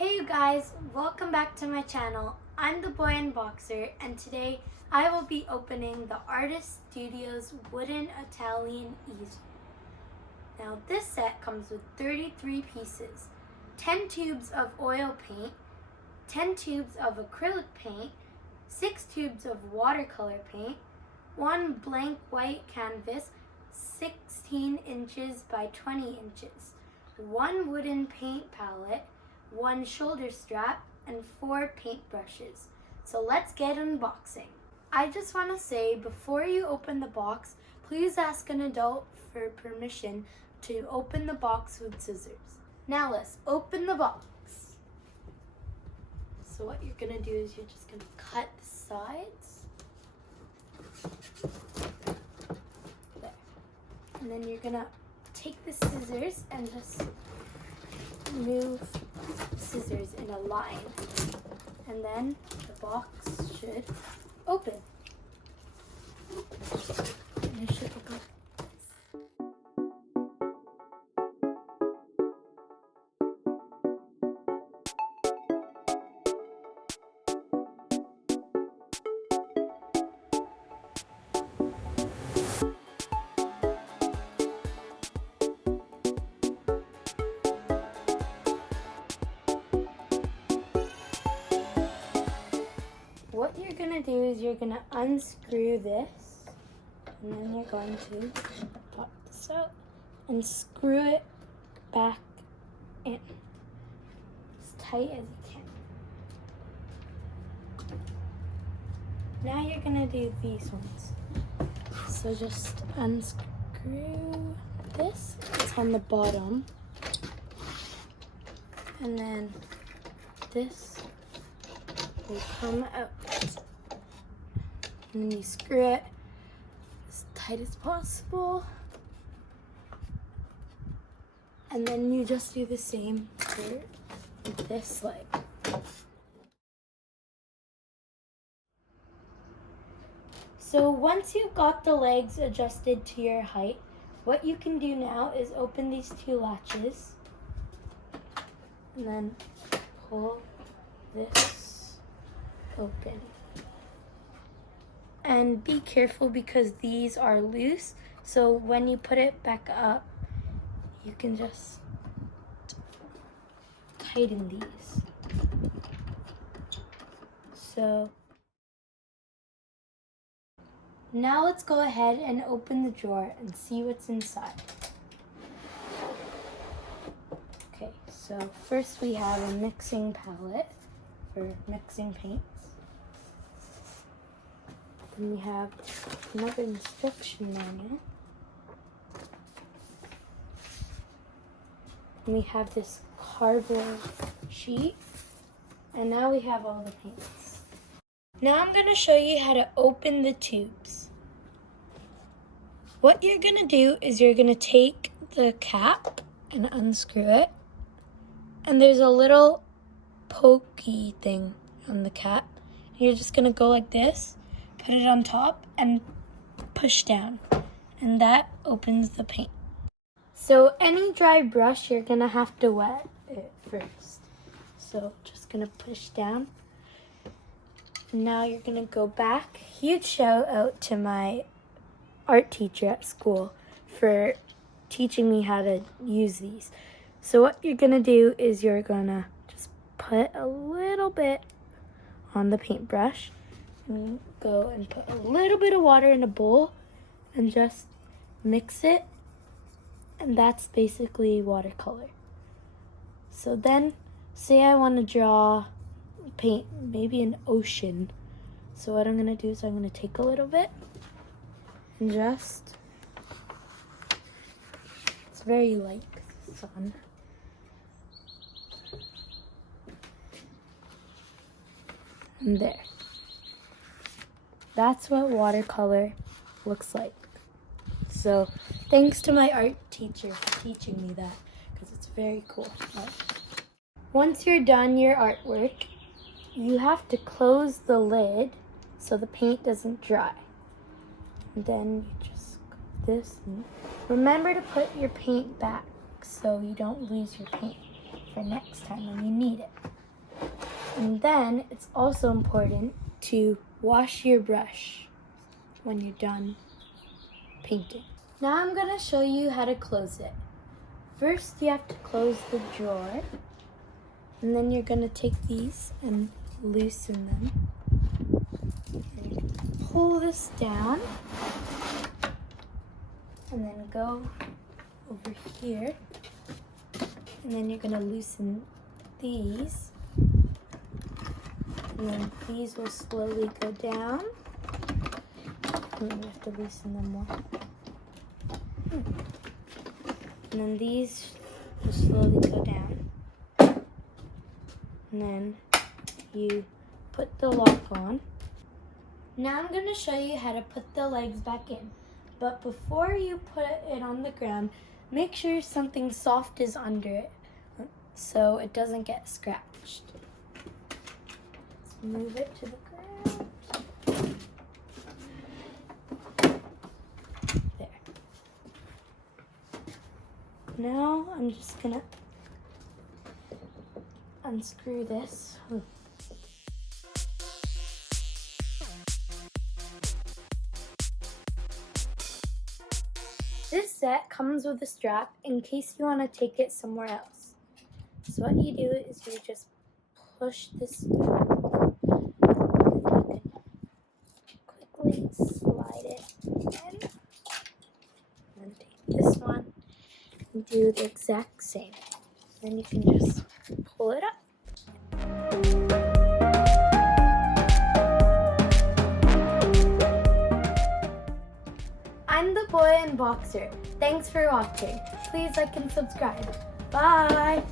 Hey you guys, welcome back to my channel. I'm the boy unboxer and today I will be opening the Artist Studios wooden Italian easel. Now this set comes with 33 pieces, 10 tubes of oil paint, 10 tubes of acrylic paint, 6 tubes of watercolor paint, 1 blank white canvas 16 inches by 20 inches, 1 wooden paint palette, 1 shoulder strap, and 4 paintbrushes. So let's get unboxing. I just want to say, before you open the box, please ask an adult for permission to open the box with scissors. Now let's open the box. So what you're going to do is you're just going to cut the sides. There. And then you're going to take the scissors and just move scissors in a line, and then the box should open. And it should look like this. What you're going to do is you're going to unscrew this, and then you're going to pop this out and screw it back in as tight as you can. Now you're going to do these ones. So just unscrew this, it's on the bottom, and then this will come out, and then you screw it as tight as possible, and then you just do the same for this leg. So once you've got the legs adjusted to your height, what you can do now is open these 2 latches and then pull this open. And be careful because these are loose, so when you put it back up, you can just tighten these. So now let's go ahead and open the drawer and see what's inside. Okay, so first we have a mixing palette for mixing paints. And we have another instruction manual. And we have this cardboard sheet. And now we have all the paints. Now I'm going to show you how to open the tubes. What you're going to do is you're going to take the cap and unscrew it. And there's a little pokey thing on the cap. You're just going to go like this. Put it on top and push down, and that opens the paint. So any dry brush, you're gonna have to wet it first. So just gonna push down. Now you're gonna go back. Huge shout out to my art teacher at school for teaching me how to use these. So what you're gonna do is you're gonna just put a little bit on the paintbrush. And go and put a little bit of water in a bowl and just mix it, and that's basically watercolor. So then say I want to draw paint maybe an ocean, so what I'm going to do is I'm going to take a little bit and just, it's very like sun, and there. That's what watercolor looks like. So thanks to my art teacher for teaching me that, because it's very cool. Once you're done your artwork, you have to close the lid so the paint doesn't dry. And then you just go this. And remember to put your paint back so you don't lose your paint. for next time when you need it. And then it's also important to wash your brush when you're done painting. Now I'm going to show you how to close it. First, you have to close the drawer, and then you're going to take these and loosen them. And pull this down, and then go over here, and then you're going to loosen these, and then these will slowly go down, and then you have to loosen them more. And then these will slowly go down. And then you put the lock on. Now I'm going to show you how to put the legs back in. But before you put it on the ground, make sure something soft is under it so it doesn't get scratched. Let's move it to the ground. Now I'm just gonna unscrew this. This set comes with a strap in case you want to take it somewhere else. So what you do is you just push this down. You can quickly slide it in. And then take this one. Do the exact same. Then you can just pull it up. I'm the boy unboxer. Thanks for watching. Please like and subscribe. Bye!